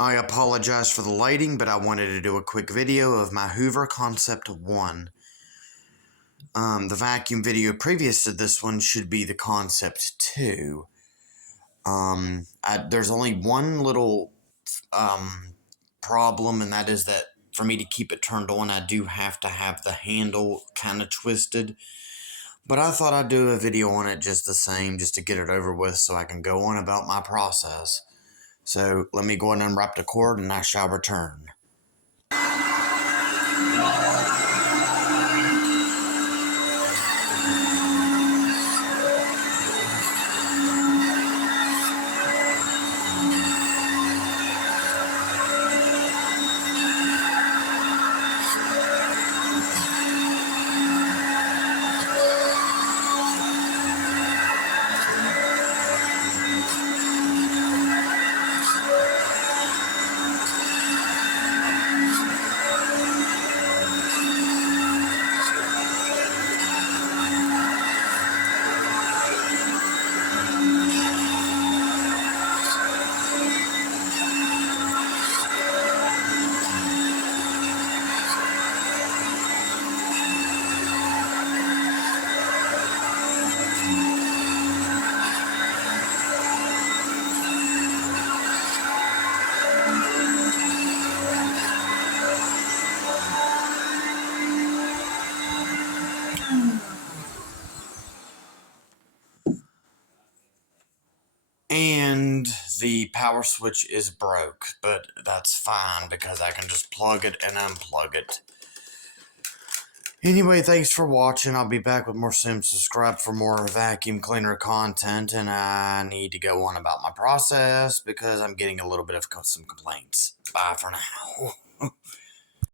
I apologize for the lighting, but I wanted to do a quick video of my Hoover Concept 1. The vacuum video previous to this one should be the Concept 2. There's only one little problem, and that is that for me to keep it turned on, I do have to have the handle kind of twisted. But I thought I'd do a video on it just the same, just to get it over with so I can go on about my process. So let me go ahead and unwrap the cord and I shall return. And the power switch is broke, but that's fine because I can just plug it and unplug it. Anyway, thanks for watching. I'll be back with more soon. Subscribe for more vacuum cleaner content, and I need to go on about my process because I'm getting a little bit of some complaints. Bye for now.